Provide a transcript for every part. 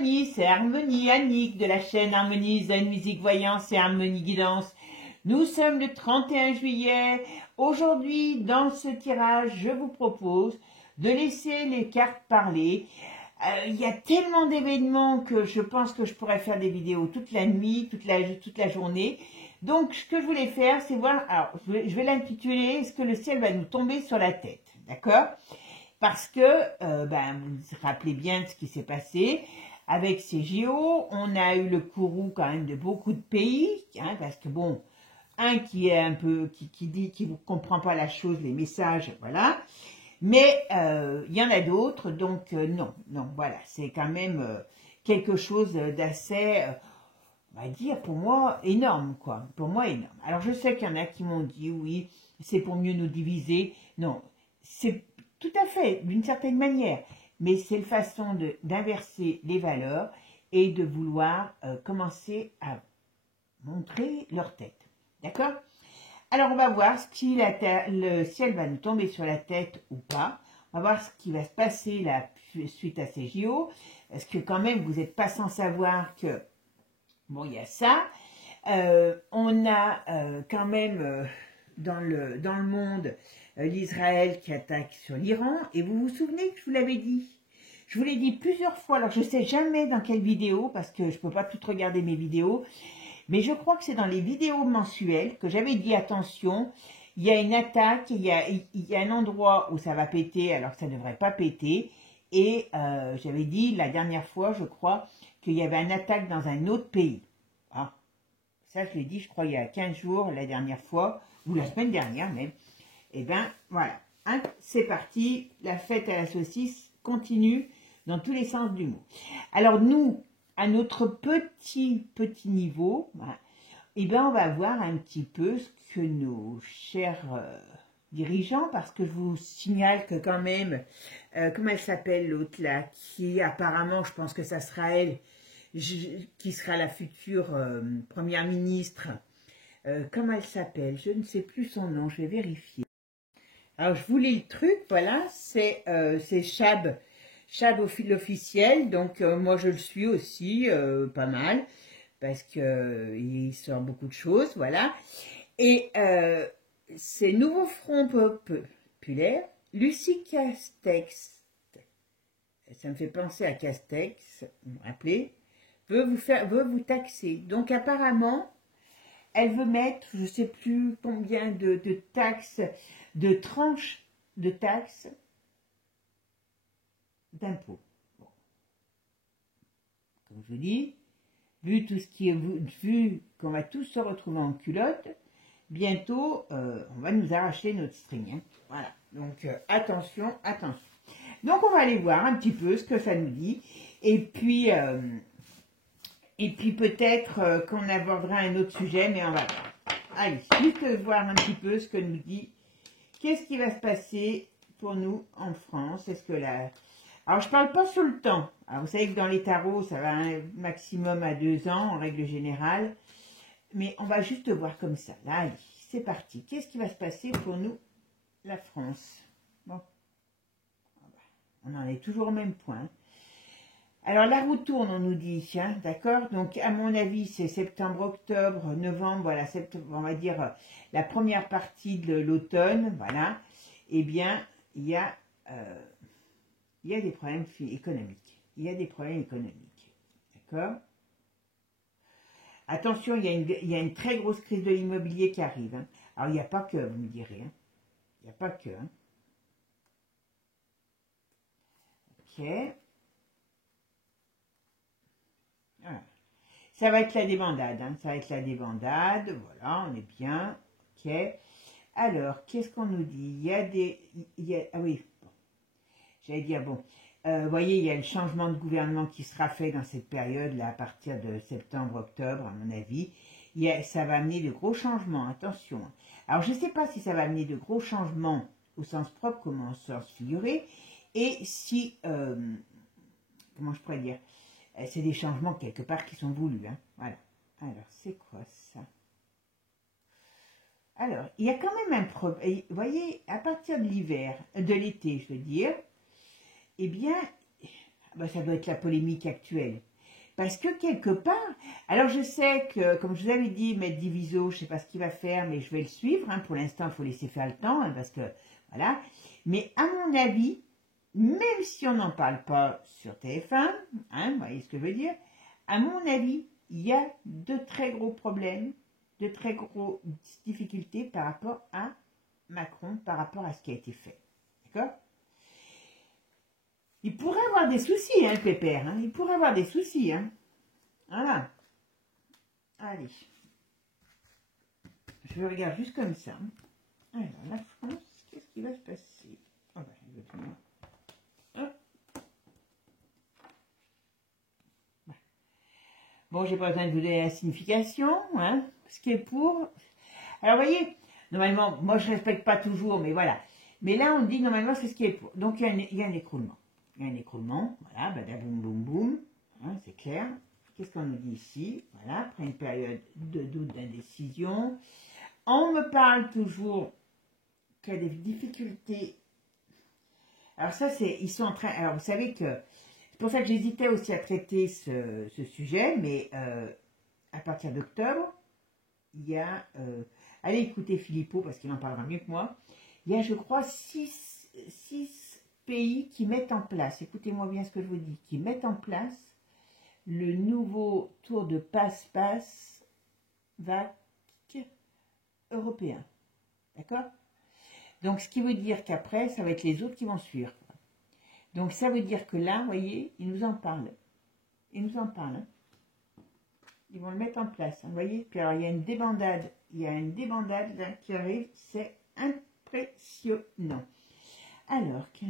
Harmonie, c'est Harmonie Annick de la chaîne Harmonie Zen Musique Voyance et Harmonie Guidance. Nous sommes le 31 juillet. Aujourd'hui, dans ce tirage, je vous propose de laisser les cartes parler. Il y a tellement d'événements que je pense que je pourrais faire des vidéos toute la nuit, toute la journée. Donc, ce que je voulais faire, c'est voir, alors, je vais l'intituler « Est-ce que le ciel va nous tomber sur la tête ?» D'accord? Parce que, vous vous rappelez bien de ce qui s'est passé. Avec ces JO, on a eu le courroux quand même de beaucoup de pays, hein, parce que bon, un qui est un peu, qui dit qu'il ne comprend pas la chose, les messages, voilà. Mais il y en a d'autres, donc non, voilà, c'est quand même quelque chose d'assez, on va dire, pour moi, énorme, quoi. Pour moi, énorme. Alors, je sais qu'il y en a qui m'ont dit, oui, c'est pour mieux nous diviser. Non, c'est tout à fait, d'une certaine manière, mais c'est une façon d'inverser les valeurs et de vouloir commencer à montrer leur tête. D'accord? Alors, on va voir si le ciel va nous tomber sur la tête ou pas. On va voir ce qui va se passer là, suite à ces JO. Parce que quand même, vous n'êtes pas sans savoir que, bon, il y a ça. On a quand même dans le monde l'Israël qui attaque sur l'Iran. Et vous vous souvenez que je vous l'avais dit? Je vous l'ai dit plusieurs fois. Alors, je ne sais jamais dans quelle vidéo, parce que je ne peux pas toutes regarder mes vidéos. Mais je crois que c'est dans les vidéos mensuelles que j'avais dit attention, il y a une attaque, il y a un endroit où ça va péter alors que ça ne devrait pas péter. Et j'avais dit la dernière fois, je crois, qu'il y avait une attaque dans un autre pays. Ah, ça, je l'ai dit, je crois, il y a 15 jours, la dernière fois, ou la semaine dernière même. Et bien, voilà, hein, c'est parti, la fête à la saucisse continue dans tous les sens du mot. Alors nous, à notre petit niveau, eh ben on va voir un petit peu ce que nos chers dirigeants, parce que je vous signale que quand même, comment elle s'appelle l'autre là, qui apparemment, je pense que ça sera elle, qui sera la future première ministre, comment elle s'appelle, je ne sais plus son nom, je vais vérifier. Alors je vous lis le truc, voilà, c'est Chab l'officiel, donc moi je le suis aussi, pas mal, parce que il sort beaucoup de choses, voilà. Et c'est Nouveau Front Populaire, Lucie Castex, ça me fait penser à Castex, vous me rappelez, veut vous taxer. Donc apparemment, elle veut mettre, je ne sais plus combien de taxes, de tranches de taxes, d'impôts. Bon. Comme je vous dis, vu tout ce qui est vu qu'on va tous se retrouver en culotte, bientôt on va nous arracher notre string. Hein. Voilà. Donc attention. Donc on va aller voir un petit peu ce que ça nous dit. Et puis peut-être qu'on abordera un autre sujet, mais on va voir. Allez, juste voir un petit peu ce que nous dit. Qu'est-ce qui va se passer pour nous en France? Est-ce que là... Alors, je ne parle pas sur le temps. Alors, vous savez que dans les tarots, ça va un maximum à 2 ans, en règle générale. Mais on va juste voir comme ça. Là, allez, c'est parti. Qu'est-ce qui va se passer pour nous, la France? Bon. On en est toujours au même point. Alors, la roue tourne, on nous dit, hein, d'accord? Donc, à mon avis, c'est septembre, octobre, novembre, voilà, on va dire la première partie de l'automne, voilà. Eh bien, il y a des problèmes économiques. Il y a des problèmes économiques. D'accord? Attention, il y a une très grosse crise de l'immobilier qui arrive. Hein. Alors, il n'y a pas que, vous me direz. Hein. Il n'y a pas que. Hein. Ok. Voilà. Ça va être la débandade. Hein. Ça va être la débandade. Voilà, on est bien. Ok. Alors, qu'est-ce qu'on nous dit? Ah oui. J'allais dire, bon, vous voyez, il y a le changement de gouvernement qui sera fait dans cette période-là, à partir de septembre-octobre, à mon avis. Ça va amener de gros changements, attention. Alors, je ne sais pas si ça va amener de gros changements au sens propre, comme au sens figuré, et si, comment je pourrais dire, c'est des changements quelque part qui sont voulus. Hein, voilà. Alors, c'est quoi ça? Alors, il y a quand même un problème. Vous voyez, à partir de l'hiver, de l'été, je veux dire, eh bien, ça doit être la polémique actuelle. Parce que quelque part, alors je sais que, comme je vous avais dit, Maître Diviso, je ne sais pas ce qu'il va faire, mais je vais le suivre. Hein. Pour l'instant, il faut laisser faire le temps, hein, parce que, voilà. Mais à mon avis, même si on n'en parle pas sur TF1, hein, vous voyez ce que je veux dire, à mon avis, il y a de très gros problèmes, de très grosses difficultés par rapport à Macron, par rapport à ce qui a été fait. D'accord? Il pourrait avoir des soucis, hein, le pépère. Hein. Il pourrait avoir des soucis. Hein. Voilà. Allez. Je regarde juste comme ça. Alors, la France, qu'est-ce qui va se passer? Oh, ben, hop. Bon, j'ai pas besoin de vous donner la signification. Hein, ce qui est pour. Alors, vous voyez, normalement, moi, je respecte pas toujours, mais voilà. Mais là, on dit, normalement, c'est ce qui est pour. Donc, il y a un écroulement. Il y a un écroulement, voilà, badaboum, boum, boum, hein, c'est clair. Qu'est-ce qu'on nous dit ici? Voilà, après une période de doute, d'indécision. On me parle toujours qu'il y a des difficultés. Alors ça, c'est, ils sont en train, alors vous savez que, c'est pour ça que j'hésitais aussi à traiter ce sujet, mais à partir d'octobre, il y a, allez écouter Philippot, parce qu'il en parlera mieux que moi, il y a, je crois, six pays qui mettent en place, écoutez-moi bien ce que je vous dis, qui mettent en place le nouveau tour de passe-passe vac européen. D'accord? Donc, ce qui veut dire qu'après, ça va être les autres qui vont suivre. Donc, ça veut dire que là, vous voyez, ils nous en parlent. Ils nous en parlent. Hein. Ils vont le mettre en place. Hein, vous voyez? Puis alors, il y a une débandade. Il y a une débandade là, qui arrive. C'est impressionnant. Alors, 15,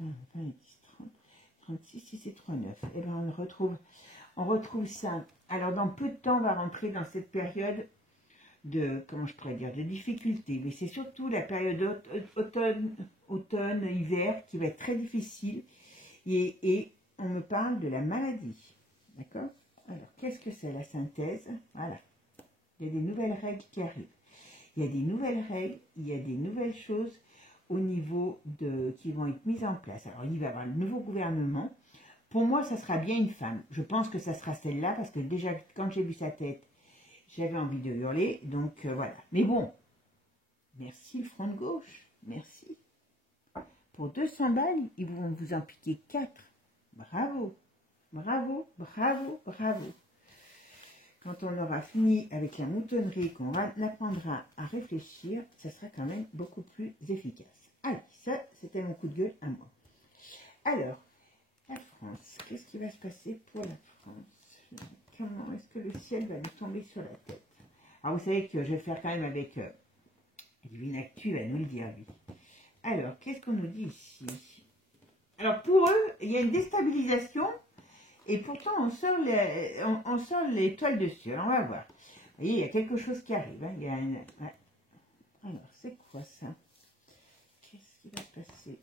20, 10, 30, 36, 6 et 39. Et bien, on retrouve ça. Alors, dans peu de temps, on va rentrer dans cette période de, comment je pourrais dire, de difficulté. Mais c'est surtout la période automne, hiver qui va être très difficile. Et on me parle de la maladie. D'accord? Alors, qu'est-ce que c'est la synthèse? Voilà. Il y a des nouvelles règles qui arrivent. Il y a des nouvelles règles, il y a des nouvelles choses au niveau de qui vont être mises en place. Alors, il va y avoir le nouveau gouvernement. Pour moi, ça sera bien une femme. Je pense que ça sera celle-là, parce que déjà, quand j'ai vu sa tête, j'avais envie de hurler. Donc, voilà. Mais bon, merci le Front de gauche. Merci. Pour 200 balles, ils vont vous en piquer 4. Bravo. Bravo, bravo, bravo. Quand on aura fini avec la moutonnerie, qu'on apprendra à réfléchir, ça sera quand même beaucoup plus efficace. Allez, ça, c'était mon coup de gueule à moi. Alors, la France, qu'est-ce qui va se passer pour la France? Comment est-ce que le ciel va nous tomber sur la tête? Alors, vous savez que je vais faire quand même avec Divine Actu, il va nous le dire, lui. Alors, qu'est-ce qu'on nous dit ici? Alors, pour eux, il y a une déstabilisation. Et pourtant, on sort l'étoile dessus. Alors, on va voir. Vous voyez, il y a quelque chose qui arrive. Hein. Il y a une... ouais. Alors, c'est quoi ça? Qu'est-ce qui va se passer?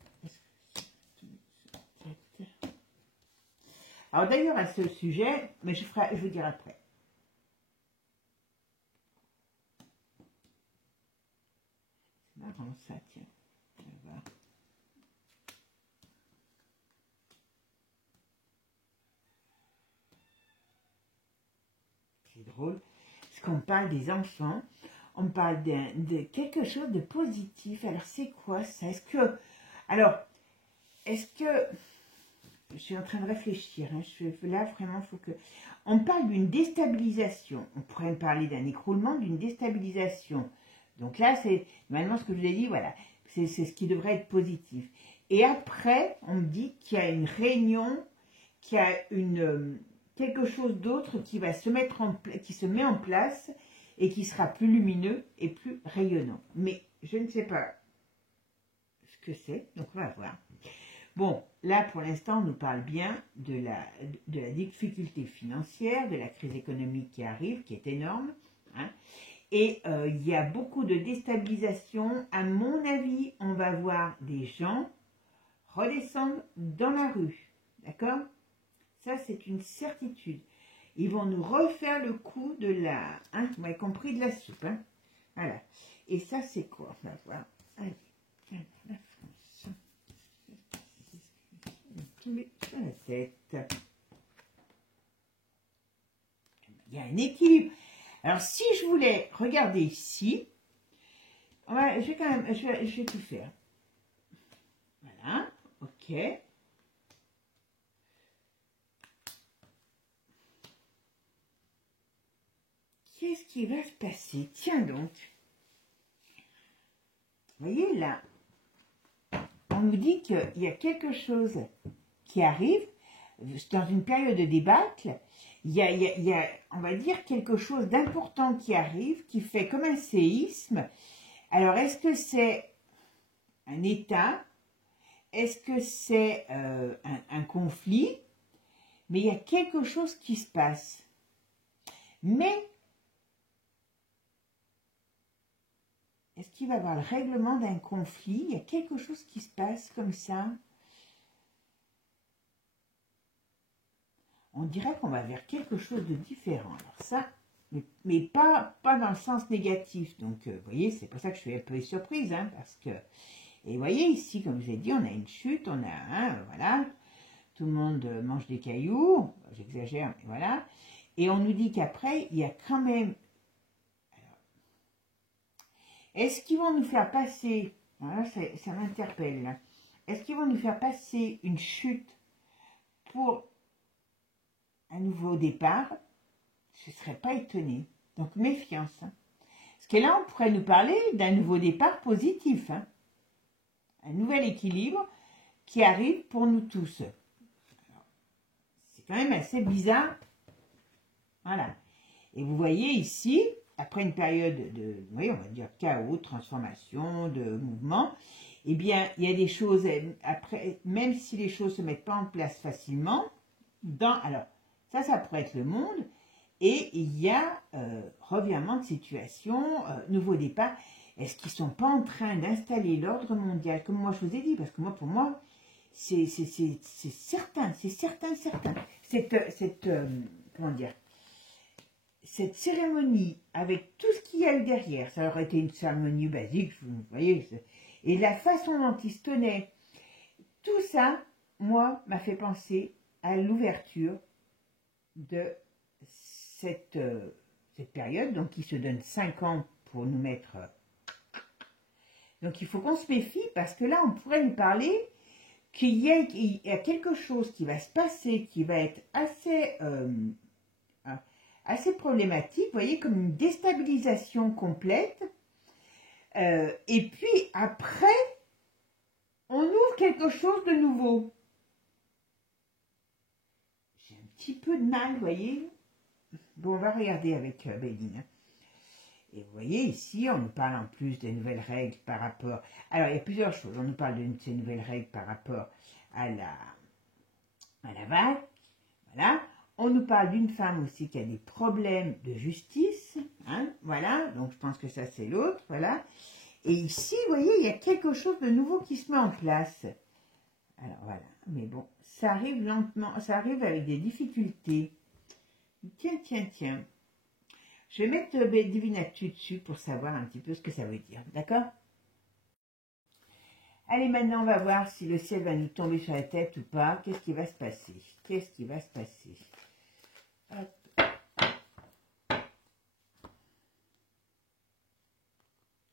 Alors, d'ailleurs, à ce sujet, mais je vous dirai après. C'est marrant ça, tiens. On va voir. C'est drôle, parce qu'on parle des enfants, on parle de quelque chose de positif. Alors, c'est quoi ça? Est-ce que... Je suis en train de réfléchir. Hein, là, vraiment, il faut que... On parle d'une déstabilisation. On pourrait parler d'un écroulement, d'une déstabilisation. Donc là, c'est... Maintenant, ce que je vous ai dit, voilà. C'est ce qui devrait être positif. Et après, on me dit qu'il y a une réunion, qu'il y a quelque chose d'autre qui va se mettre qui se met en place et qui sera plus lumineux et plus rayonnant. Mais je ne sais pas ce que c'est, donc on va voir. Bon, là pour l'instant on nous parle bien de la difficulté financière, de la crise économique qui arrive, qui est énorme, hein, et il y a beaucoup de déstabilisation. À mon avis, on va voir des gens redescendre dans la rue, d'accord? Ça, c'est une certitude. Ils vont nous refaire le coup de la... Hein, vous m'avez compris, de la soupe. Hein, voilà. Et ça, c'est quoi? On va voir. Allez, la France. Tomber sur la tête. il y a un équilibre. Alors, si je voulais regarder ici, je vais quand même, je vais tout faire. Voilà, ok. Qu'est-ce qui va se passer? Tiens donc. Vous voyez là, on nous dit qu'il y a quelque chose qui arrive dans une période de débâcle. Il y a, on va dire, quelque chose d'important qui arrive, qui fait comme un séisme. Alors, est-ce que c'est un État? Est-ce que c'est un conflit? Mais il y a quelque chose qui se passe. Mais, est-ce qu'il va y avoir le règlement d'un conflit? Il y a quelque chose qui se passe comme ça. On dirait qu'on va vers quelque chose de différent. Alors ça, mais pas dans le sens négatif. Donc, vous voyez, c'est pour ça que je suis un peu surprise, hein, parce que... Et vous voyez, ici, comme je vous ai dit, on a une chute, on a voilà, tout le monde mange des cailloux, j'exagère, mais voilà. Et on nous dit qu'après, il y a quand même... Est-ce qu'ils vont nous faire passer... Voilà, ça m'interpelle, là. Est-ce qu'ils vont nous faire passer une chute pour un nouveau départ? Je ne serais pas étonnée. Donc, méfiance. Hein. Parce que là, on pourrait nous parler d'un nouveau départ positif. Hein. Un nouvel équilibre qui arrive pour nous tous. C'est quand même assez bizarre. Voilà. Et vous voyez ici, après une période de, oui, on va dire chaos, transformation, de mouvement, eh bien, il y a des choses, après, même si les choses ne se mettent pas en place facilement, alors, ça pourrait être le monde, et il y a revirement de situation, nouveau départ. Est-ce qu'ils ne sont pas en train d'installer l'ordre mondial, comme moi je vous ai dit, parce que moi, pour moi, c'est certain, c'est certain. Comment dire, cette cérémonie, avec tout ce qu'il y a eu derrière, ça aurait été une cérémonie basique, vous voyez, et la façon dont ils se tenaient, tout ça, moi, m'a fait penser à l'ouverture de cette période, donc qui se donne 5 ans pour nous mettre... Donc il faut qu'on se méfie, parce que là, on pourrait nous parler qu'il y a quelque chose qui va se passer, qui va être assez problématique, vous voyez, comme une déstabilisation complète. Et puis après, on ouvre quelque chose de nouveau. J'ai un petit peu de mal, vous voyez. Bon, on va regarder avec Béline. Et vous voyez, ici, on nous parle en plus des nouvelles règles par rapport... Alors, il y a plusieurs choses. On nous parle de ces nouvelles règles par rapport à la vague. Voilà. On nous parle d'une femme aussi qui a des problèmes de justice. Hein, voilà. Donc, je pense que ça, c'est l'autre. Voilà. Et ici, vous voyez, il y a quelque chose de nouveau qui se met en place. Alors, voilà. Mais bon, ça arrive lentement. Ça arrive avec des difficultés. Tiens. Je vais mettre Divinatu dessus pour savoir un petit peu ce que ça veut dire. D'accord? Allez, maintenant, on va voir si le ciel va nous tomber sur la tête ou pas. Qu'est-ce qui va se passer? Hop.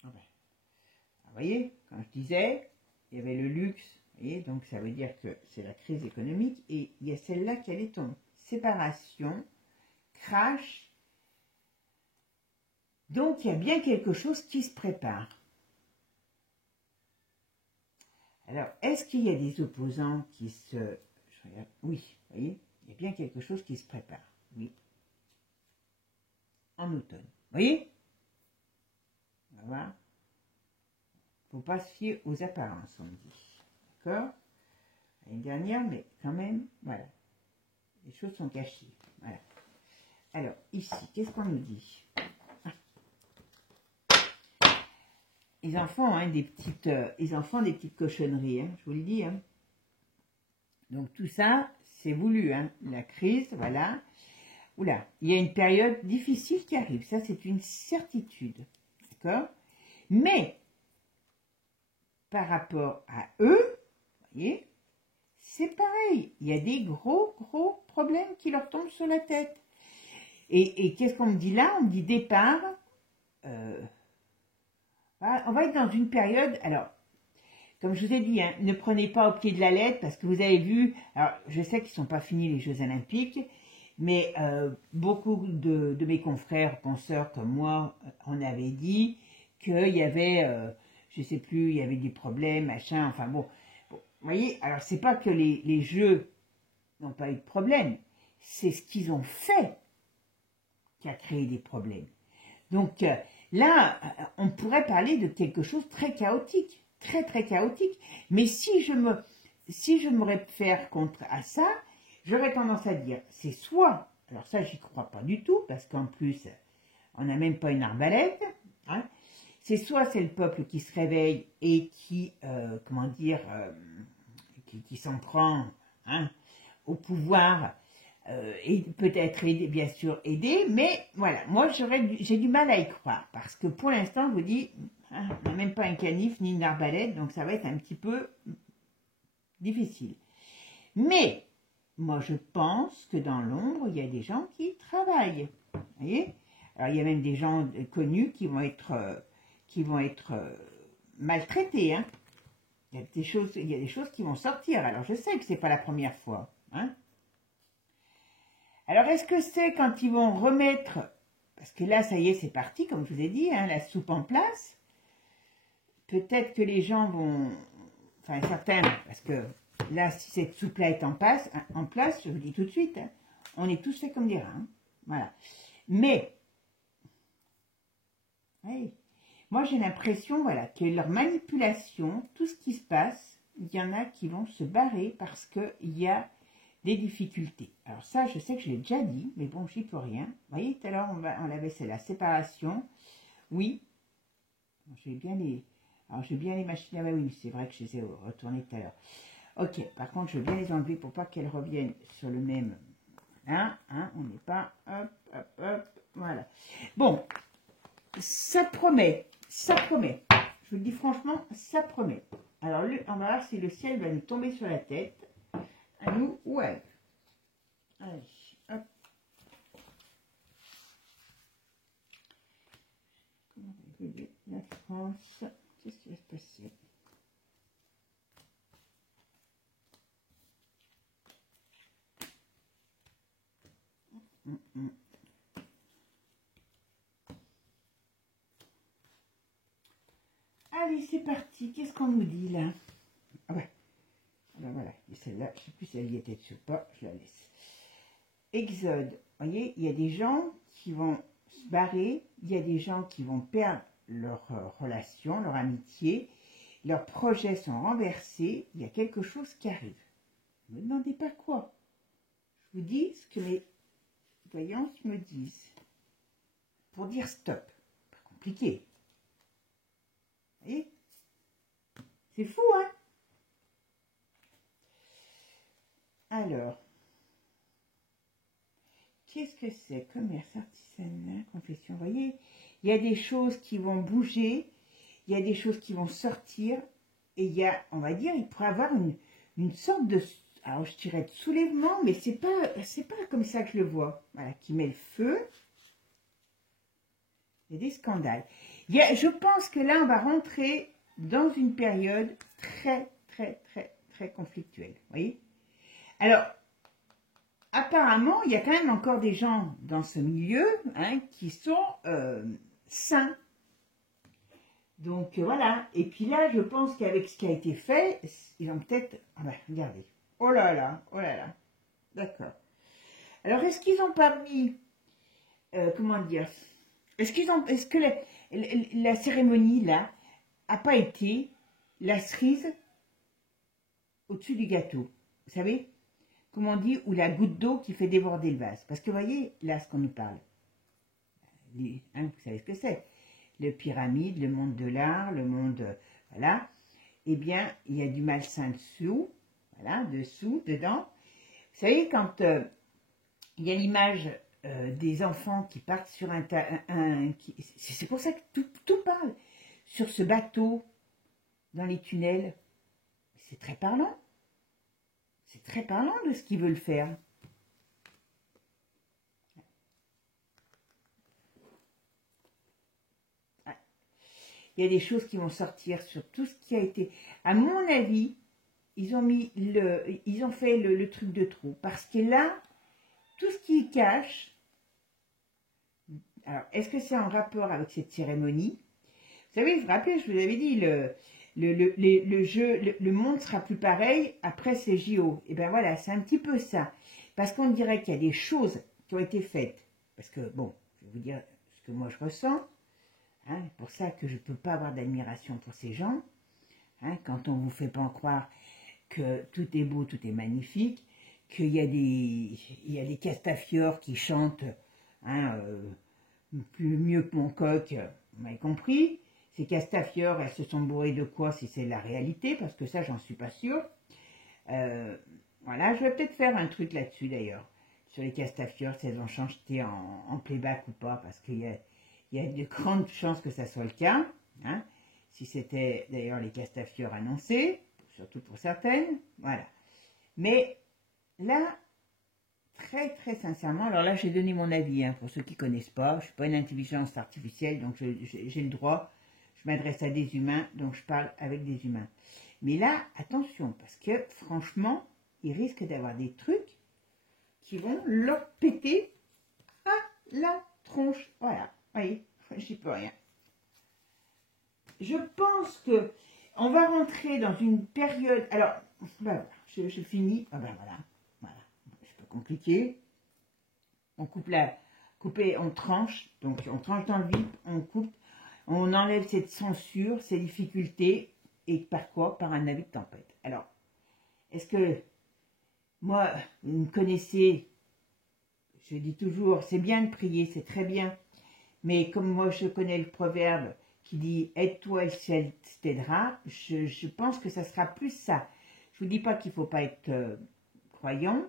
Vous voyez, quand je disais, il y avait le luxe, vous voyez, donc ça veut dire que c'est la crise économique, et il y a celle-là qui allait tomber. Séparation, crash. Donc, il y a bien quelque chose qui se prépare. Alors, est-ce qu'il y a des opposants qui se... Je regarde. Oui, vous voyez, il y a bien quelque chose qui se prépare. Oui. En automne. Vous voyez? On va voir. Il ne faut pas se fier aux apparences, on me dit. D'accord? Une dernière, mais quand même, voilà. Les choses sont cachées. Voilà. Alors, ici, qu'est-ce qu'on nous dit? Ils en font des petites cochonneries, hein, je vous le dis. Hein. Donc tout ça, c'est voulu, hein, la crise, voilà. Oula, il y a une période difficile qui arrive, ça c'est une certitude, d'accord? Mais, par rapport à eux, vous voyez, c'est pareil, il y a des gros problèmes qui leur tombent sur la tête. Et qu'est-ce qu'on me dit là? On me dit départ. On va être dans une période, alors, comme je vous ai dit, hein, ne prenez pas au pied de la lettre, parce que vous avez vu, alors je sais qu'ils ne sont pas finis les Jeux Olympiques, mais beaucoup de mes confrères, consoeurs comme moi, on avait dit qu'il y avait, je ne sais plus, il y avait des problèmes, machin, enfin bon. Vous voyez, alors c'est pas que les Jeux n'ont pas eu de problème, c'est ce qu'ils ont fait qui a créé des problèmes. Donc là, on pourrait parler de quelque chose de très chaotique, très très chaotique. Mais si je me réfère contre à ça, j'aurais tendance à dire, c'est soit, alors ça j'y crois pas du tout, parce qu'en plus, on n'a même pas une arbalète, hein, c'est soit c'est le peuple qui se réveille et qui, comment dire, qui s'en prend, hein, au pouvoir, et peut-être aider, bien sûr aider, mais voilà, moi j'ai du mal à y croire, parce que pour l'instant, je vous dis, hein, on n'a même pas un canif ni une arbalète, donc ça va être un petit peu difficile. Mais, moi je pense que dans l'ombre, il y a des gens qui travaillent, vous voyez. Alors il y a même des gens connus qui vont être maltraités, hein. Il y a des choses qui vont sortir, alors je sais que c'est pas la première fois, hein. Alors, est-ce que c'est quand ils vont remettre, parce que là, ça y est, c'est parti, comme je vous ai dit, hein, la soupe en place, peut-être que les gens vont, enfin certains, parce que là, si cette soupe-là est en place, je vous dis tout de suite, hein, on est tous fait comme des rats, hein, voilà. Mais, oui, moi j'ai l'impression, voilà, que leur manipulation, tout ce qui se passe, il y en a qui vont se barrer parce qu'il y a des difficultés. Alors ça, je sais que je l'ai déjà dit, mais bon, j'y peux rien. Vous voyez, tout à l'heure, on avait, c'est la séparation. Oui, j'ai bien les machines à laver, oui, c'est vrai que je les ai retournées tout à l'heure. Ok, par contre, je veux bien les enlever pour pas qu'elles reviennent sur le même... Hein, on n'est pas... Hop, hop, hop, voilà. Bon, ça promet, ça promet. Je vous le dis franchement, ça promet. Alors, on va voir si le ciel va nous tomber sur la tête. À nous ou à eux. Allez, hop. Comment va évoluer la France? Qu'est-ce qui va se passer? Allez, c'est parti. Qu'est-ce qu'on nous dit là? Ah ouais. Ben voilà, et celle-là, je ne sais plus si elle y était dessus ou pas, je la laisse. Exode, vous voyez, il y a des gens qui vont se barrer, il y a des gens qui vont perdre leur relation, leur amitié, leurs projets sont renversés, il y a quelque chose qui arrive. Ne me demandez pas quoi. Je vous dis ce que mes voyances me disent. Pour dire stop. Pas compliqué. Vous voyez? C'est fou, hein? Alors, qu'est-ce que c'est? Commerce, artisanat, confession. Vous voyez, il y a des choses qui vont bouger, il y a des choses qui vont sortir, et il y a, on va dire, il pourrait avoir une sorte de, alors je dirais de soulèvement, mais c'est pas comme ça que je le vois. Voilà, qui met le feu. Il y a des scandales. Je pense que là, on va rentrer dans une période très, très, très, très conflictuelle. Vous voyez? Alors, apparemment, il y a quand même encore des gens dans ce milieu, hein, qui sont sains. Donc voilà. Et puis là, je pense qu'avec ce qui a été fait, ils ont peut-être... Ah ben, regardez. Oh là là, oh là là. D'accord. Alors, est-ce qu'ils n'ont pas mis... comment dire? Est-ce que la cérémonie, là, n'a pas été la cerise au-dessus du gâteau? Vous savez? Comme on dit, ou la goutte d'eau qui fait déborder le vase. Parce que vous voyez, là, ce qu'on nous parle, hein, vous savez ce que c'est, le pyramide, le monde de l'art, le monde, voilà, eh bien, il y a du malsain dessous, voilà, dessous, dedans. Vous savez, quand il y a l'image des enfants qui partent sur c'est pour ça que tout parle, sur ce bateau, dans les tunnels, c'est très parlant. C'est très parlant de ce qu'ils veulent faire. il y a des choses qui vont sortir sur tout ce qui a été... À mon avis, ils ont fait le truc de trop. Parce que là, tout ce qui cache... Alors, est-ce que c'est en rapport avec cette cérémonie? Vous savez, vous vous rappelez, je vous avais dit, le monde sera plus pareil après ces JO. Et bien voilà, c'est un petit peu ça. Parce qu'on dirait qu'il y a des choses qui ont été faites. Parce que, bon, je vais vous dire ce que moi je ressens. Hein, c'est pour ça que je ne peux pas avoir d'admiration pour ces gens. Hein, quand on ne vous fait pas croire que tout est beau, tout est magnifique, qu'il y a des Castafiore qui chantent hein, mieux que mon coq, vous m'avez compris. Ces Castafiore, elles se sont bourrées de quoi si c'est la réalité, parce que ça, j'en suis pas sûre. Voilà, je vais peut-être faire un truc là-dessus d'ailleurs, sur les Castafiore, si elles ont chanté en playback ou pas, parce qu'il y a de grandes chances que ça soit le cas. Hein, si c'était d'ailleurs les Castafiore annoncés, surtout pour certaines, voilà. Mais là, très très sincèrement, alors là j'ai donné mon avis, hein, pour ceux qui ne connaissent pas, je ne suis pas une intelligence artificielle, donc j'ai le droit, je m'adresse à des humains, donc je parle avec des humains. Mais là, attention, parce que franchement, ils risquent d'avoir des trucs qui vont leur péter à la tronche. Voilà, vous voyez, j'y peux rien. Je pense que on va rentrer dans une période. Alors, ben voilà, je finis. Ah ben voilà, c'est pas compliqué. On coupe on tranche. Donc on tranche dans le vif, on coupe, on enlève cette censure, ces difficultés, et par quoi? Par un avis de tempête. Alors, est-ce que moi, vous me connaissez? Je dis toujours, c'est bien de prier, c'est très bien. Mais comme moi, je connais le proverbe qui dit « Aide-toi et ciel t'aidera », je pense que ça sera plus ça. Je ne vous dis pas qu'il ne faut pas être croyant,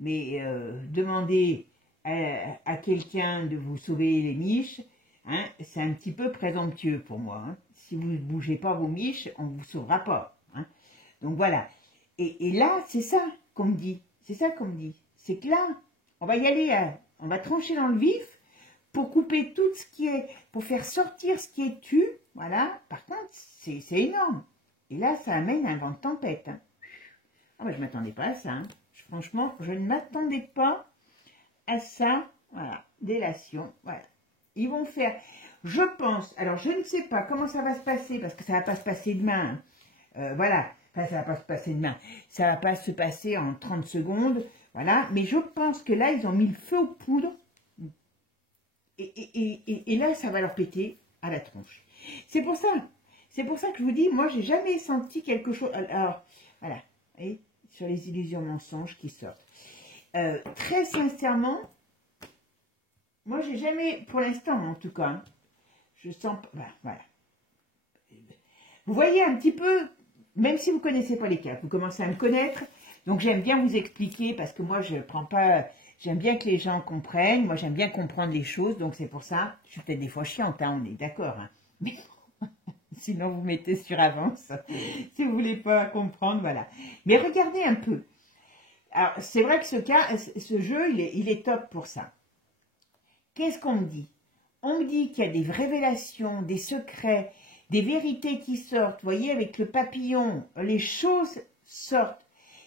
mais demander à quelqu'un de vous sauver les miches, hein, c'est un petit peu présomptueux pour moi. Hein. Si vous ne bougez pas vos miches, on ne vous sauvera pas. Hein. Donc voilà. Et là, c'est ça qu'on me dit. C'est ça qu'on me dit. C'est que là, on va y aller, on va trancher dans le vif, pour couper tout ce qui est, pour faire sortir ce qui est tu, voilà. Par contre, c'est énorme. Et là, ça amène un vent de tempête. Hein. Ah ben, je ne m'attendais pas à ça. Hein. Franchement, je ne m'attendais pas à ça. Voilà, délation. Voilà. Ils vont faire, je pense, alors je ne sais pas comment ça va se passer, parce que ça ne va pas se passer demain. Hein. Voilà, enfin, ça ne va pas se passer demain. Ça ne va pas se passer en 30 secondes. Voilà, mais je pense que là, ils ont mis le feu aux poudres. Et là, ça va leur péter à la tronche. C'est pour ça que je vous dis, moi, j'ai jamais senti quelque chose. Alors, voilà, et sur les illusions mensonges qui sortent. Très sincèrement, moi, j'ai jamais, pour l'instant, en tout cas, hein, je sens, voilà. Vous voyez un petit peu, même si vous connaissez pas les cas, vous commencez à me connaître, donc j'aime bien vous expliquer parce que moi, je prends pas. J'aime bien que les gens comprennent. Moi, j'aime bien comprendre les choses. Donc, c'est pour ça. Je suis peut-être des fois chiante, hein, on est d'accord. Hein. Mais sinon, vous mettez sur avance. Si vous voulez pas comprendre, voilà. Mais regardez un peu. Alors, c'est vrai que ce jeu, il est top pour ça. Qu'est-ce qu'on me dit? On me dit qu'il y a des révélations, des secrets, des vérités qui sortent. Vous voyez, avec le papillon, les choses sortent.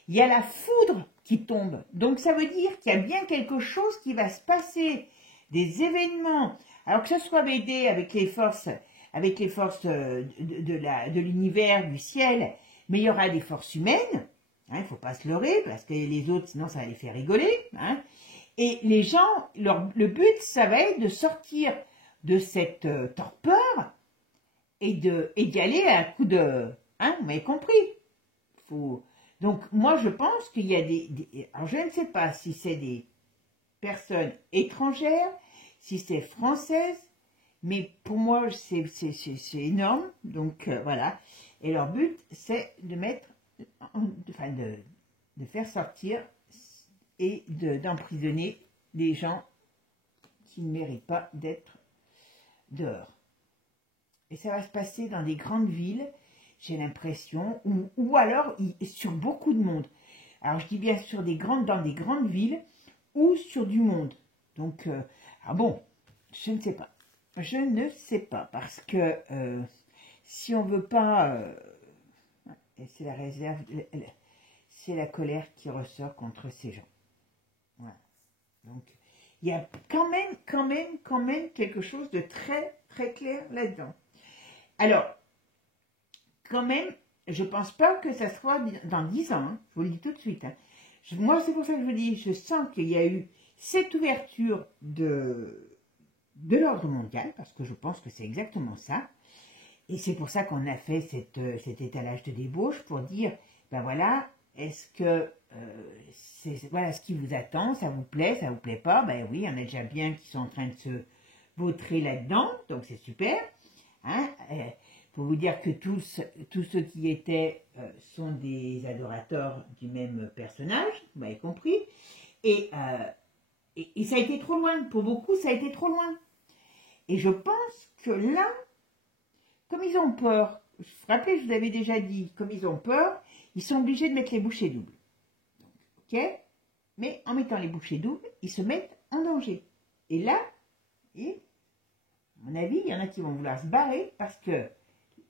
Il y a la foudre qui tombe. Donc, ça veut dire qu'il y a bien quelque chose qui va se passer, des événements. Alors que ce soit aidé avec les forces de l'univers, du ciel, mais il y aura des forces humaines. Hein, il ne faut pas se leurrer, parce que les autres, sinon, ça va les faire rigoler. Hein. Et les gens, le but, ça va être de sortir de cette torpeur et d'y aller à un coup de... Hein, vous m'avez compris. Donc, moi, je pense qu'il y a alors, je ne sais pas si c'est des personnes étrangères, si c'est françaises, mais pour moi, c'est énorme. Donc, voilà. Et leur but, c'est de mettre, de faire sortir et d'emprisonner les gens qui ne méritent pas d'être dehors. Et ça va se passer dans des grandes villes, j'ai l'impression, ou alors sur beaucoup de monde. Alors je dis bien dans des grandes villes ou sur du monde. Donc, bon, je ne sais pas. je ne sais pas, parce que si on veut pas, c'est la réserve, c'est la colère qui ressort contre ces gens. Voilà. Donc, il y a quand même quelque chose de très, très clair là-dedans. Alors, quand même, je pense pas que ça soit dans 10 ans, hein, je vous le dis tout de suite. Hein. Moi, c'est pour ça que je vous dis, je sens qu'il y a eu cette ouverture de l'ordre mondial, parce que je pense que c'est exactement ça. Et c'est pour ça qu'on a fait cet étalage de débauche pour dire, ben voilà, est-ce que voilà ce qui vous attend, ça vous plaît pas? Ben oui, il y en a déjà bien qui sont en train de se vautrer là-dedans, donc c'est super. Hein, pour vous dire que tous ceux qui y étaient sont des adorateurs du même personnage, vous m'avez compris. Et ça a été trop loin, pour beaucoup ça a été trop loin. Et je pense que là, comme ils ont peur, vous vous rappelez, je vous avais déjà dit, comme ils ont peur, ils sont obligés de mettre les bouchées doubles. Donc, ok? Mais en mettant les bouchées doubles, ils se mettent en danger. Et là, à mon avis, il y en a qui vont vouloir se barrer parce que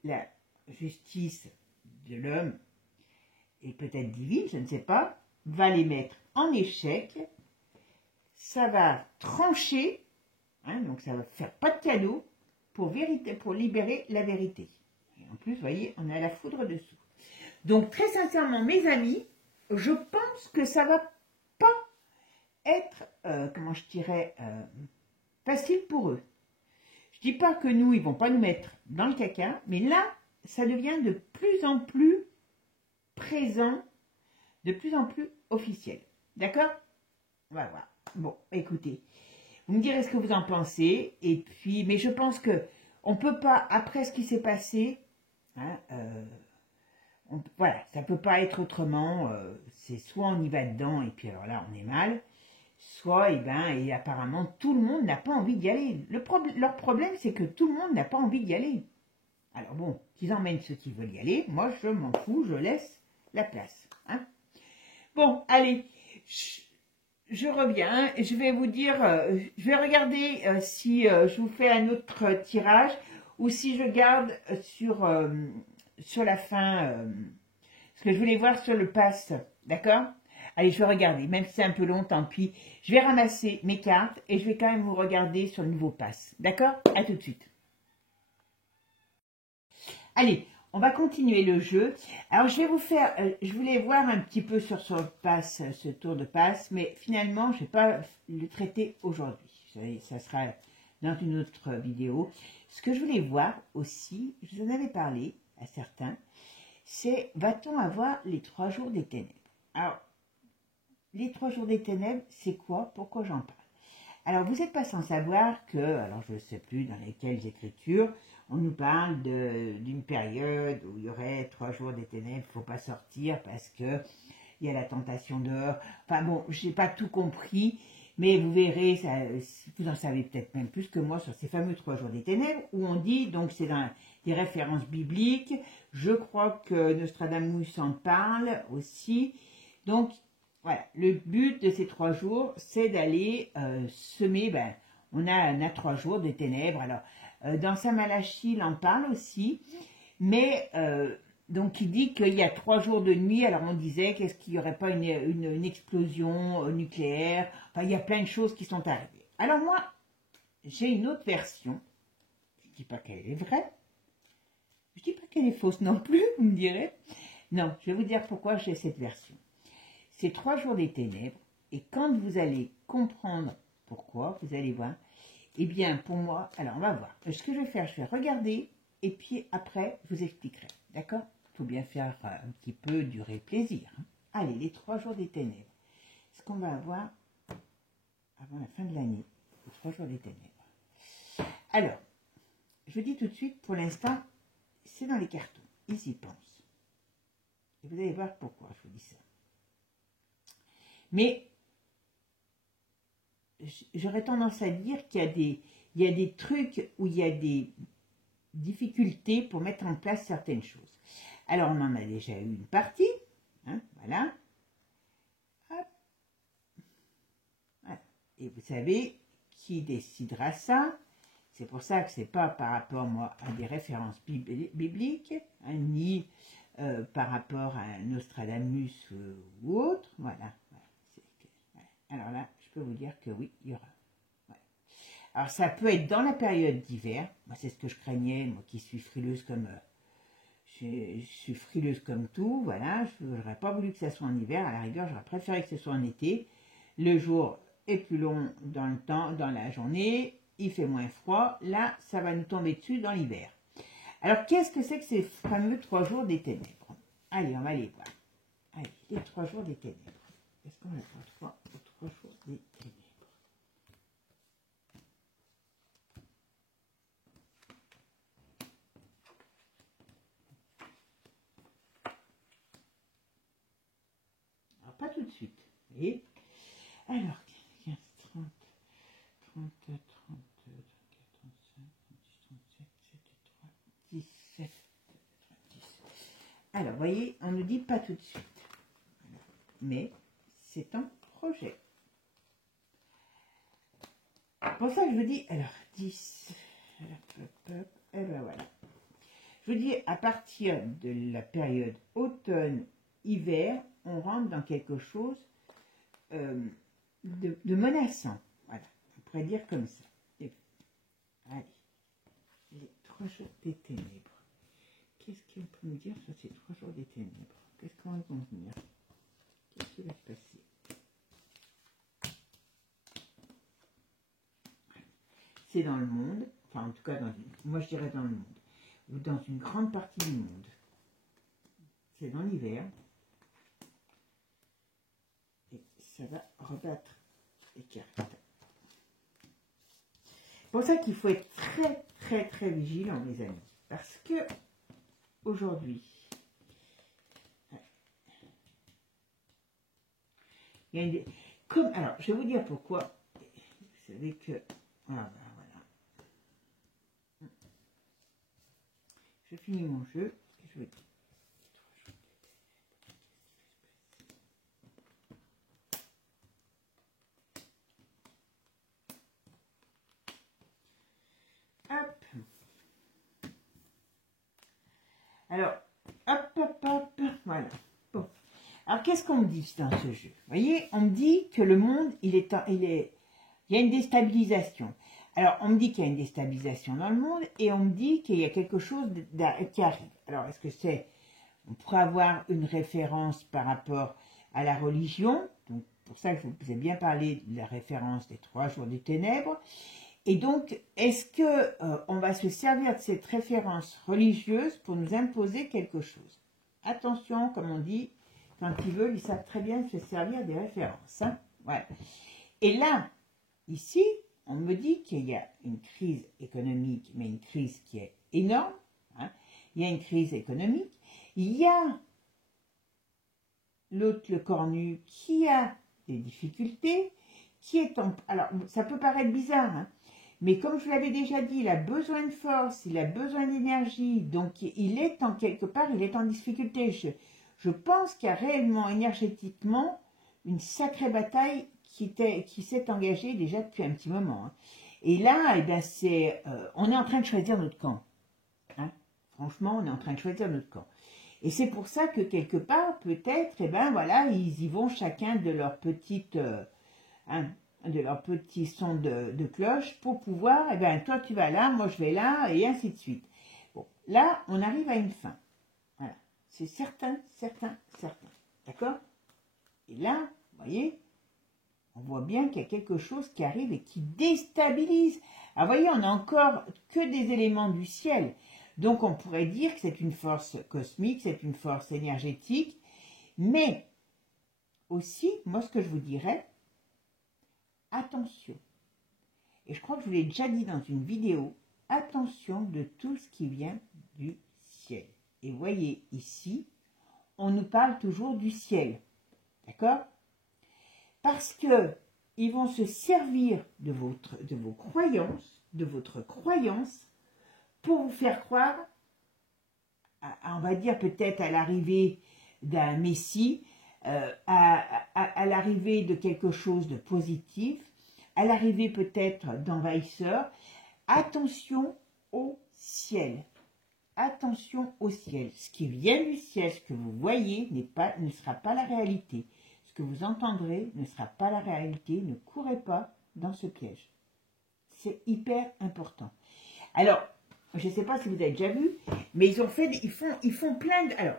la justice de l'homme, et peut-être divine, je ne sais pas, va les mettre en échec. Ça va trancher, hein, donc ça va faire pas de cadeau pour libérer la vérité. Et en plus, vous voyez, on a la foudre dessous. Donc, très sincèrement, mes amis, je pense que ça va pas être, comment je dirais, facile pour eux. Je dis pas que nous, ils vont pas nous mettre dans le caca, mais là, ça devient de plus en plus présent, de plus en plus officiel. D'accord? Voilà. Bon, écoutez, vous me direz ce que vous en pensez, et puis, mais je pense que on peut pas, après ce qui s'est passé, hein, voilà, ça peut pas être autrement. C'est soit on y va dedans, et puis alors là, on est mal, soit, et apparemment, tout le monde n'a pas envie d'y aller. Leur problème, c'est que tout le monde n'a pas envie d'y aller. Alors bon, qu'ils emmènent ceux qui veulent y aller, moi, je m'en fous, je laisse la place. Hein. Bon, allez, je reviens, je vais vous dire, je vais regarder si je vous fais un autre tirage, ou si je garde sur la fin, ce que je voulais voir sur le pass, d'accord? Allez, je vais regarder, même si c'est un peu long, tant pis. Je vais ramasser mes cartes et je vais quand même vous regarder sur le nouveau pass. D'accord? À tout de suite. Allez, on va continuer le jeu. Alors, je vais vous faire, je voulais voir un petit peu sur ce pass, ce tour de passe, mais finalement, je ne vais pas le traiter aujourd'hui. Ça sera dans une autre vidéo. Ce que je voulais voir aussi, je vous en avais parlé à certains, c'est va-t-on avoir les 3 jours des ténèbres? Alors, les 3 jours des ténèbres, c'est quoi? Pourquoi j'en parle? Alors, vous n'êtes pas sans savoir que, alors je ne sais plus dans lesquelles écritures, on nous parle d'une période où il y aurait 3 jours des ténèbres, il ne faut pas sortir parce que il y a la tentation dehors. Enfin bon, je n'ai pas tout compris, mais vous verrez, ça, vous en savez peut-être même plus que moi sur ces fameux 3 jours des ténèbres, où on dit, donc c'est dans des références bibliques, je crois que Nostradamus en parle aussi, donc voilà, le but de ces 3 jours, c'est d'aller semer, on a 3 jours des ténèbres. Alors, dans Saint Malachie, il en parle aussi, mais donc il dit qu'il y a 3 jours de nuit. Alors on disait qu'est-ce qu'il n'y aurait pas une explosion nucléaire. Enfin, il y a plein de choses qui sont arrivées. Alors moi, j'ai une autre version. Je ne dis pas qu'elle est vraie. Je ne dis pas qu'elle est fausse non plus, vous me direz. Non, je vais vous dire pourquoi j'ai cette version. C'est 3 jours des ténèbres, et quand vous allez comprendre pourquoi, vous allez voir, eh bien, pour moi, alors on va voir. Ce que je vais faire, je vais regarder, et puis après, je vous expliquerai. D'accord? Il faut bien faire un petit peu durer le plaisir. Hein. Allez, les 3 jours des ténèbres. Ce qu'on va avoir avant la fin de l'année, les 3 jours des ténèbres. Alors, je dis tout de suite, pour l'instant, c'est dans les cartons. Ils y pensent. Et vous allez voir pourquoi je vous dis ça. Mais j'aurais tendance à dire qu'il y a des trucs où il y a des difficultés pour mettre en place certaines choses. Alors, on en a déjà eu une partie. Hein, voilà. Hop. Voilà. Et vous savez, qui décidera ça? c'est pour ça que c'est pas par rapport, moi, à des références bibliques, hein, ni par rapport à Nostradamus ou autre. Voilà. Alors là, je peux vous dire que oui, il y aura. Voilà. Alors ça peut être dans la période d'hiver. Moi, c'est ce que je craignais, moi qui suis frileuse comme... je suis frileuse comme tout, voilà. Je n'aurais pas voulu que ça soit en hiver. À la rigueur, j'aurais préféré que ce soit en été. Le jour est plus long dans le temps, dans la journée. Il fait moins froid. Là, ça va nous tomber dessus dans l'hiver. Alors, qu'est-ce que c'est que ces fameux 3 jours des ténèbres? Allez, on va les voir. Allez, les 3 jours des ténèbres. Est-ce qu'on a 3 jours des ténèbres? Alors, pas tout de suite. Vous voyez? Alors, 15, 30, 30, 30, 35, 36, 37, 17, 10. Alors, vous voyez, on nous dit pas tout de suite. Mais c'est un projet. Pour ça, je vous dis, alors, 10, et ben voilà. Je vous dis, à partir de la période automne-hiver, on rentre dans quelque chose de menaçant. Voilà, on pourrait dire comme ça. Et, allez, les 3 jours des ténèbres. Qu'est-ce qu'on peut nous dire sur ces 3 jours des ténèbres? Qu'est-ce qu'on va contenir? Qu'est-ce qui va se passer? C'est dans le monde, enfin en tout cas, moi je dirais dans le monde, ou dans une grande partie du monde. C'est dans l'hiver. Et ça va rebattre les cartes. C'est pour ça qu'il faut être très, très, très vigilant, mes amis. Parce que, aujourd'hui, il y a alors, je vais vous dire pourquoi. Vous savez que... Ah ben voilà. Je finis mon jeu et je vous dis. Hop. Alors, hop, voilà. Bon. Alors, qu'est-ce qu'on me dit dans ce jeu? Vous voyez, on me dit que le monde, il y a une déstabilisation. Alors, on me dit qu'il y a une déstabilisation dans le monde et on me dit qu'il y a quelque chose qui arrive. Alors, est-ce que c'est... On pourrait avoir une référence par rapport à la religion. Donc, pour ça, je vous ai bien parlé de la référence des 3 jours des ténèbres. Et donc, est-ce que on va se servir de cette référence religieuse pour nous imposer quelque chose? Attention, comme on dit, quand ils veulent, ils savent très bien se servir des références. Hein, voilà. Et là, ici, on me dit qu'il y a une crise économique, mais une crise qui est énorme. Hein. Il y a une crise économique. Il y a l'autre, le cornu, qui a des difficultés, qui est en... Alors, ça peut paraître bizarre, hein, mais comme je l'avais déjà dit, il a besoin de force, il a besoin d'énergie, donc il est en quelque part, il est en difficulté. Je pense qu'il y a réellement, énergétiquement, une sacrée bataille qui s'est engagée déjà depuis un petit moment. Hein. Et là, eh ben, on est en train de choisir notre camp. Hein. Franchement, on est en train de choisir notre camp. Et c'est pour ça que quelque part, peut-être, eh ben voilà, ils y vont chacun de leur petite... de leur petit son de cloche pour pouvoir, eh bien, toi tu vas là, moi je vais là, et ainsi de suite. Bon, là, on arrive à une fin. Voilà. C'est certain. D'accord? Et là, vous voyez, on voit bien qu'il y a quelque chose qui arrive et qui déstabilise. Alors, vous voyez, on n'a encore que des éléments du ciel. Donc, on pourrait dire que c'est une force cosmique, c'est une force énergétique. Mais, aussi, moi, ce que je vous dirais, attention, et je crois que je vous l'ai déjà dit dans une vidéo, attention de tout ce qui vient du ciel. Et voyez ici, on nous parle toujours du ciel, d'accord? Parce que ils vont se servir de vos croyances, de votre croyance, pour vous faire croire, on va dire peut-être à l'arrivée d'un Messie, à l'arrivée de quelque chose de positif, à l'arrivée peut-être d'envahisseurs, attention au ciel. Attention au ciel. Ce qui vient du ciel, ce que vous voyez, ne sera pas la réalité. Ce que vous entendrez ne sera pas la réalité. Ne courez pas dans ce piège. C'est hyper important. Alors, je ne sais pas si vous avez déjà vu, mais ils font plein de... Alors,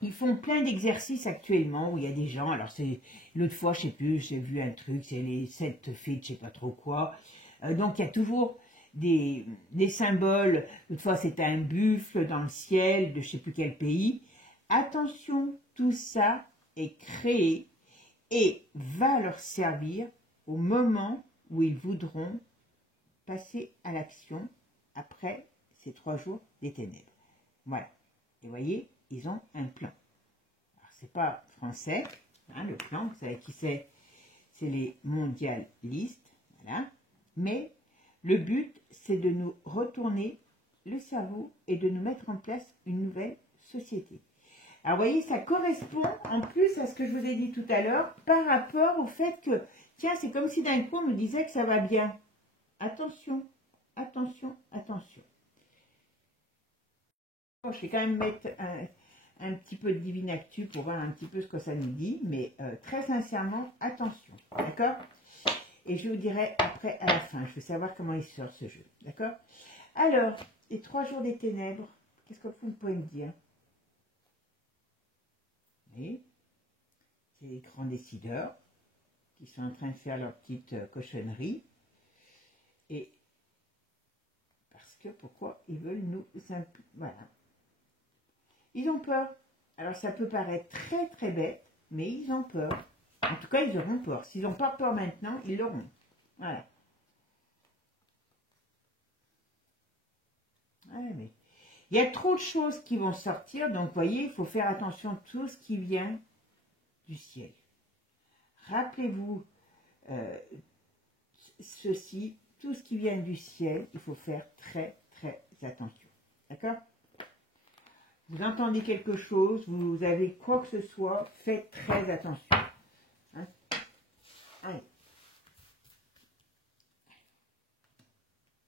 ils font plein d'exercices actuellement où il y a des gens, alors c'est l'autre fois, je sais plus, j'ai vu un truc, c'est les 7 fées, je sais pas trop quoi. Donc il y a toujours des symboles. L'autre fois c'était un buffle dans le ciel de je sais plus quel pays. Attention, tout ça est créé et va leur servir au moment où ils voudront passer à l'action après ces 3 jours des ténèbres. Voilà. Et vous voyez, ils ont un plan. Alors, c'est pas français, hein, le plan, vous savez qui c'est les mondialistes, voilà. Mais le but, c'est de nous retourner le cerveau et de nous mettre en place une nouvelle société. Alors, vous voyez, ça correspond en plus à ce que je vous ai dit tout à l'heure par rapport au fait que, tiens, c'est comme si d'un coup on nous disait que ça va bien. Attention, attention, attention. Je vais quand même mettre un petit peu de Divine Actu pour voir un petit peu ce que ça nous dit, mais très sincèrement, attention, d'accord? Et je vous dirai après, à la fin, je veux savoir comment il sort ce jeu, d'accord? Alors, les 3 jours des ténèbres, qu'est-ce que vous pouvez me dire? Oui, c'est les grands décideurs qui sont en train de faire leur petite cochonnerie. Et parce que, pourquoi ils veulent nous... Voilà. Ils ont peur. Alors ça peut paraître très très bête, mais ils ont peur. En tout cas, ils auront peur. S'ils n'ont pas peur maintenant, ils l'auront. Voilà. Ouais, mais il y a trop de choses qui vont sortir, donc vous voyez, il faut faire attention à tout ce qui vient du ciel. Rappelez-vous ceci, tout ce qui vient du ciel, il faut faire très très attention. D'accord? Vous entendez quelque chose, vous avez quoi que ce soit, faites très attention. Hein? Allez.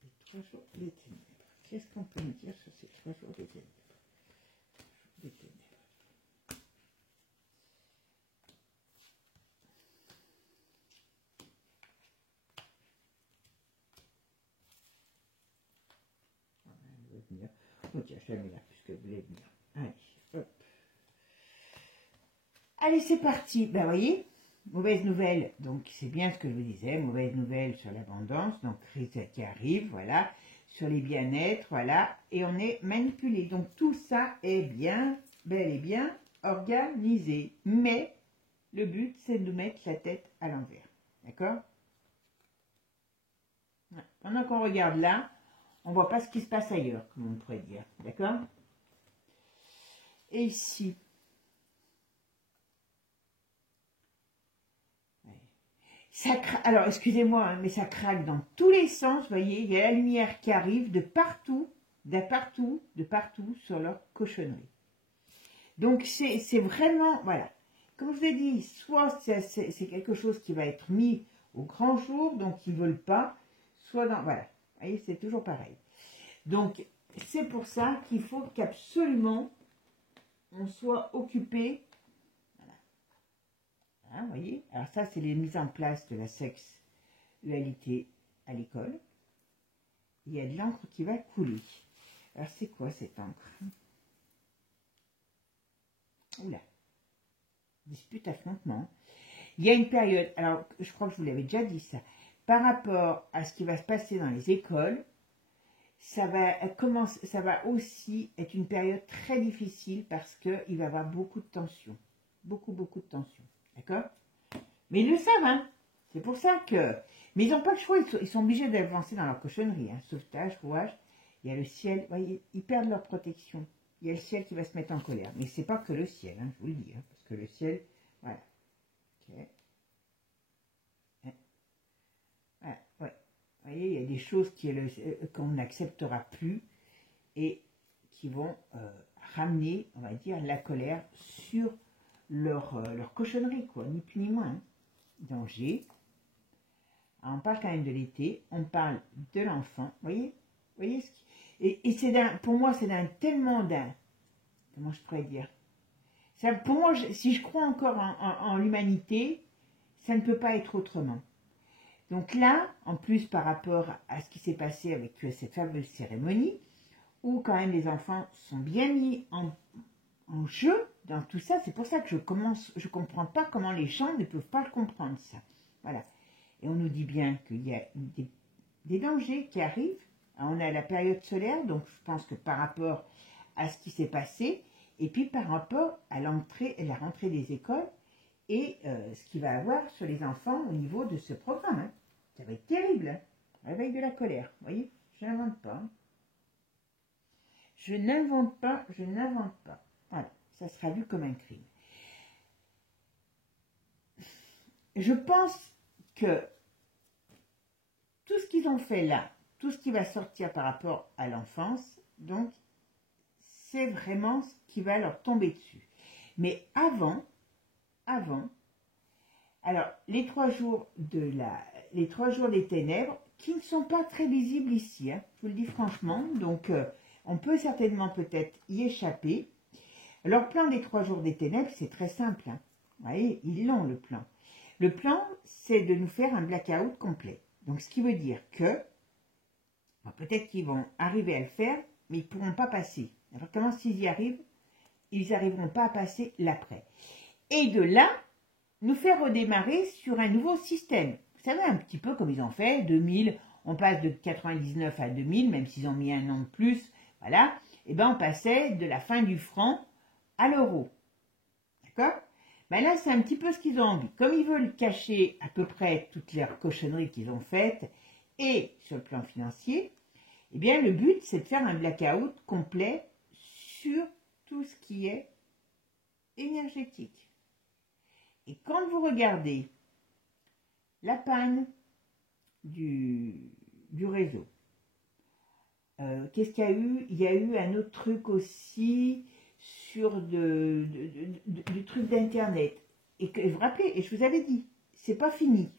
Les 3 jours des ténèbres. Qu'est-ce qu'on peut me dire sur ces 3 jours des ténèbres? Des ténèbres. Elle veut venir. Oh tiens, je la mets là, puisque vous voulez venir. Allez, hop. Allez, c'est parti. Ben, voyez, mauvaise nouvelle. Donc, c'est bien ce que je vous disais. Mauvaise nouvelle sur l'abondance. Donc, crise qui arrive, voilà. Sur les bien-être, voilà. Et on est manipulé. Donc, tout ça est bien, bel et bien organisé. Mais, le but, c'est de nous mettre la tête à l'envers. D'accord? Pendant qu'on regarde là, on ne voit pas ce qui se passe ailleurs, comme on pourrait dire. D'accord? Et ici, alors, excusez-moi, hein, mais ça craque dans tous les sens, vous voyez, il y a la lumière qui arrive de partout sur leur cochonnerie. Donc, c'est vraiment, voilà, comme je vous ai dit, soit c'est quelque chose qui va être mis au grand jour, donc ils ne veulent pas, soit dans, voilà, vous voyez, c'est toujours pareil. Donc, c'est pour ça qu'il faut qu'absolument on soit occupé. Hein, vous voyez, alors ça, c'est les mises en place de la sexualité à l'école. Il y a de l'encre qui va couler. Alors, c'est quoi cette encre? Oula. Dispute, affrontement. Il y a une période, alors, je crois que je vous l'avais déjà dit ça, par rapport à ce qui va se passer dans les écoles, ça va aussi être une période très difficile parce qu'il va y avoir beaucoup de tensions. Beaucoup de tensions. D'accord? Mais ils le savent, hein. C'est pour ça que... Mais ils n'ont pas le choix, ils sont obligés d'avancer dans leur cochonnerie. Hein. Sauvetage, rouage, il y a le ciel, vous voyez, ils perdent leur protection. Il y a le ciel qui va se mettre en colère. Mais c'est pas que le ciel, hein, je vous le dis. Hein, parce que le ciel, voilà. Ok. Voilà, ouais. Vous voyez, il y a des choses qu'on n'acceptera plus et qui vont ramener, on va dire, la colère sur leur cochonnerie, quoi, ni plus ni moins. Hein. Danger. Alors, on parle quand même de l'été, on parle de l'enfant, vous voyez et c'est pour moi, c'est tellement comment je pourrais dire, ça, pour moi, si je crois encore en l'humanité, ça ne peut pas être autrement. Donc là, en plus par rapport à ce qui s'est passé avec cette fameuse cérémonie, où quand même les enfants sont bien mis en jeu dans tout ça, c'est pour ça que je comprends pas comment les gens ne peuvent pas le comprendre, ça. Voilà. Et on nous dit bien qu'il y a des dangers qui arrivent. Alors, on a la période solaire, donc je pense que par rapport à ce qui s'est passé, et puis par rapport à la rentrée des écoles, et ce qu'il va avoir sur les enfants au niveau de ce programme. Hein. Ça va être terrible, hein. Avec de la colère. Vous voyez, je n'invente pas. Hein. Je n'invente pas, je n'invente pas. Voilà, ça sera vu comme un crime. Je pense que tout ce qu'ils ont fait là, tout ce qui va sortir par rapport à l'enfance, donc, c'est vraiment ce qui va leur tomber dessus. Mais avant, alors, les 3 jours des ténèbres, qui ne sont pas très visibles ici, hein, je vous le dis franchement, donc on peut certainement peut-être y échapper. Leur plan des 3 jours des ténèbres, c'est très simple. Hein. Vous voyez, ils l'ont le plan. Le plan, c'est de nous faire un blackout complet. Donc, ce qui veut dire que, bon, peut-être qu'ils vont arriver à le faire, mais ils ne pourront pas passer. Alors, comment s'ils y arrivent, ils n'arriveront pas à passer l'après. Et de là, nous faire redémarrer sur un nouveau système. Vous savez, un petit peu comme ils ont fait, 2000, on passe de 99 à 2000, même s'ils ont mis un an de plus, voilà, et ben on passait de la fin du franc à l'euro. D'accord? Ben là, c'est un petit peu ce qu'ils ont envie. Comme ils veulent cacher à peu près toutes leurs cochonneries qu'ils ont faites, et sur le plan financier, eh bien, le but, c'est de faire un blackout complet sur tout ce qui est énergétique. Et quand vous regardez la panne du réseau, qu'est-ce qu'il y a eu? Il y a eu un autre truc aussi sur du truc d'internet. Et que vous vous rappelez, et je vous avais dit, c'est pas fini.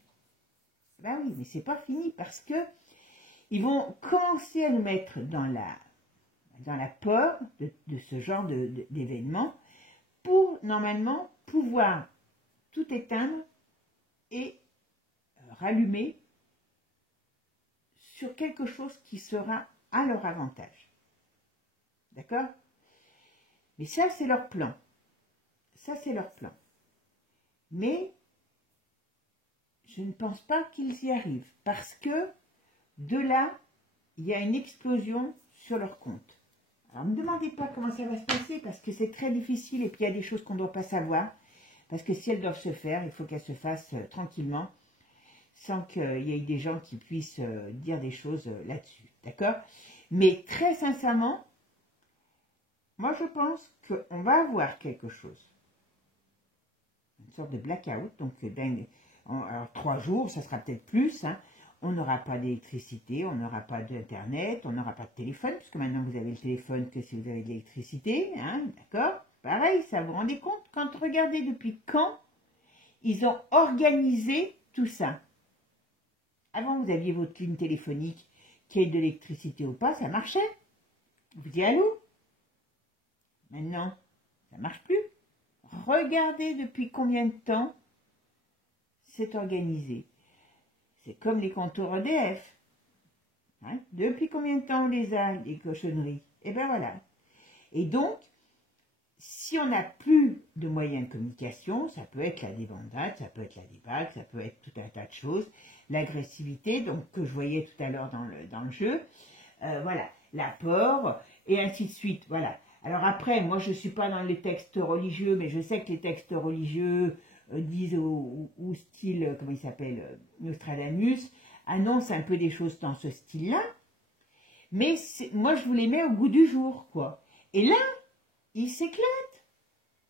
Ben oui, mais c'est pas fini parce que ils vont commencer à nous mettre dans la peur de ce genre d'événements pour normalement pouvoir tout éteindre et rallumer sur quelque chose qui sera à leur avantage. D'accord? Mais ça, c'est leur plan. Ça, c'est leur plan. Mais je ne pense pas qu'ils y arrivent parce que de là, il y a une explosion sur leur compte. Alors, ne me demandez pas comment ça va se passer parce que c'est très difficile et puis il y a des choses qu'on ne doit pas savoir. Parce que si elles doivent se faire, il faut qu'elles se fassent tranquillement, sans qu'il y ait des gens qui puissent dire des choses là-dessus. D'accord? Mais très sincèrement, moi je pense qu'on va avoir quelque chose. Une sorte de blackout. Donc, alors 3 jours, ça sera peut-être plus. Hein. On n'aura pas d'électricité, on n'aura pas d'internet, on n'aura pas de téléphone, puisque maintenant vous avez le téléphone que si vous avez de l'électricité. Hein, d'accord? Pareil, ça vous rendez compte? Quand regardez depuis quand ils ont organisé tout ça. Avant, vous aviez votre ligne téléphonique qui ait de l'électricité ou pas, ça marchait. Vous dites allô? Maintenant, ça ne marche plus. Regardez depuis combien de temps c'est organisé. C'est comme les compteurs EDF. Hein? Depuis combien de temps on les a, les cochonneries? Et bien voilà. Et donc, si on n'a plus de moyens de communication, ça peut être la débandade, ça peut être la débâcle, ça peut être tout un tas de choses, l'agressivité, donc que je voyais tout à l'heure dans le jeu, voilà, l'apport, et ainsi de suite, voilà. Alors après, moi je ne suis pas dans les textes religieux, mais je sais que les textes religieux disent ou style, comment il s'appelle, Nostradamus, annoncent un peu des choses dans ce style-là, mais moi je vous les mets au goût du jour, quoi. Et là, ils s'éclatent.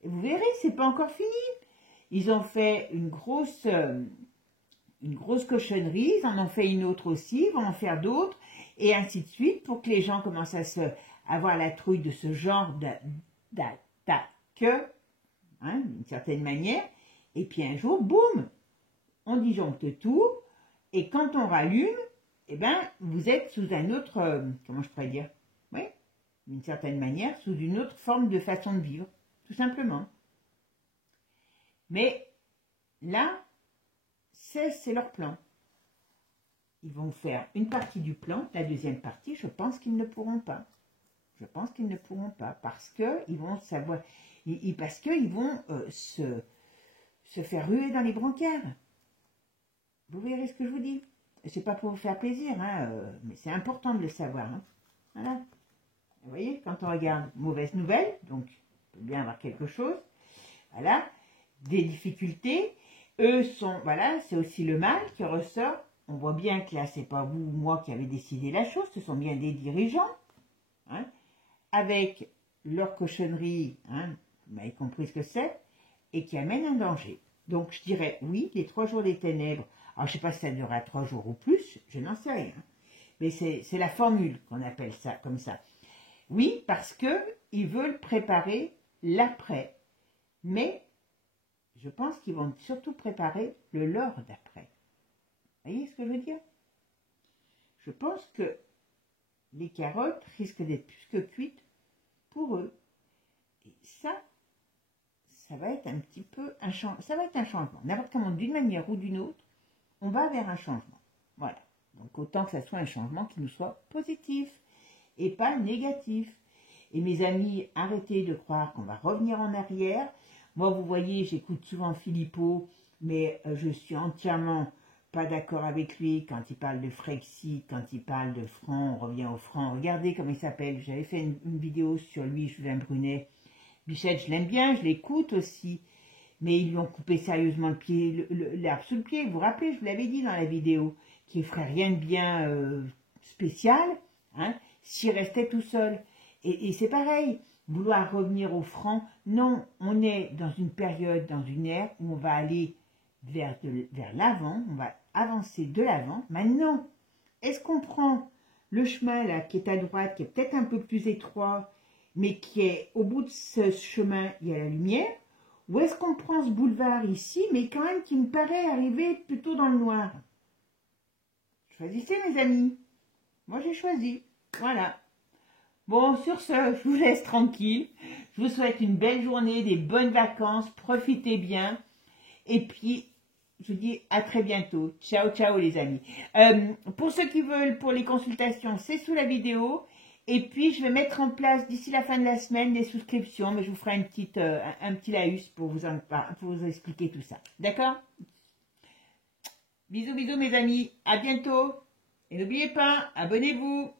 Et vous verrez, c'est pas encore fini. Ils ont fait une grosse cochonnerie, ils en ont fait une autre aussi, ils vont en faire d'autres, et ainsi de suite, pour que les gens commencent à avoir la trouille de ce genre d'attaque, hein, d'une certaine manière. Et puis un jour, boum, on disjoncte tout, Et quand on rallume, eh ben, vous êtes sous un autre, comment je pourrais dire, oui, d'une certaine manière, sous une autre forme de façon de vivre, tout simplement. Mais là, c'est leur plan. Ils vont faire une partie du plan, la deuxième partie, je pense qu'ils ne pourront pas. Je pense qu'ils ne pourront pas, parce qu'ils vont savoir, parce qu'ils vont se faire ruer dans les brancards. Vous verrez ce que je vous dis. C'est pas pour vous faire plaisir, hein, mais c'est important de le savoir. Hein. Voilà. Vous voyez, quand on regarde mauvaise nouvelle, donc il peut bien avoir quelque chose. Voilà, des difficultés. Eux sont, voilà, c'est aussi le mal qui ressort. On voit bien que là, c'est pas vous ou moi qui avez décidé la chose, ce sont bien des dirigeants, hein, avec leur cochonnerie, hein, vous m'avez compris ce que c'est, et qui amènent un danger. Donc je dirais, oui, les 3 jours des ténèbres. Alors, je ne sais pas si ça durera 3 jours ou plus, je n'en sais rien. Mais c'est la formule qu'on appelle ça comme ça. Oui, parce qu'ils veulent préparer l'après. Mais je pense qu'ils vont surtout préparer le leur d'après. Vous voyez ce que je veux dire? Je pense que les carottes risquent d'être plus que cuites pour eux. Et ça va être un petit peu un changement. Ça va être un changement. N'importe comment, d'une manière ou d'une autre, on va vers un changement. Voilà. Donc autant que ça soit un changement qui nous soit positif et pas négatif. Et mes amis, arrêtez de croire qu'on va revenir en arrière. Moi, vous voyez, j'écoute souvent Philippot, mais je suis entièrement pas d'accord avec lui quand il parle de Frexit, quand il parle de franc, on revient au franc. Regardez comment il s'appelle. J'avais fait une vidéo sur lui, Julien Brunet. Bichette, je l'aime bien, je l'écoute aussi. Mais ils lui ont coupé sérieusement le pied, l'herbe sous le pied. Vous vous rappelez, je vous l'avais dit dans la vidéo, qu'il ne ferait rien de bien spécial, hein, s'il restait tout seul. Et c'est pareil, vouloir revenir au franc, non, on est dans une période, dans une ère où on va aller vers l'avant, on va avancer de l'avant. Maintenant, est-ce qu'on prend le chemin là qui est à droite, qui est peut-être un peu plus étroit, mais qui est au bout de ce chemin, il y a la lumière? Ou est-ce qu'on prend ce boulevard ici, mais quand même qui me paraît arriver plutôt dans le noir? Choisissez, mes amis. Moi, j'ai choisi. Voilà. Bon, sur ce, je vous laisse tranquille. Je vous souhaite une belle journée, des bonnes vacances. Profitez bien. Et puis, je vous dis à très bientôt. Ciao, ciao, les amis. Pour ceux qui veulent, pour les consultations, c'est sous la vidéo. Et puis, je vais mettre en place d'ici la fin de la semaine des souscriptions, mais je vous ferai un petit laïus pour vous expliquer tout ça. D'accord? Bisous, bisous mes amis. À bientôt. Et n'oubliez pas, abonnez-vous.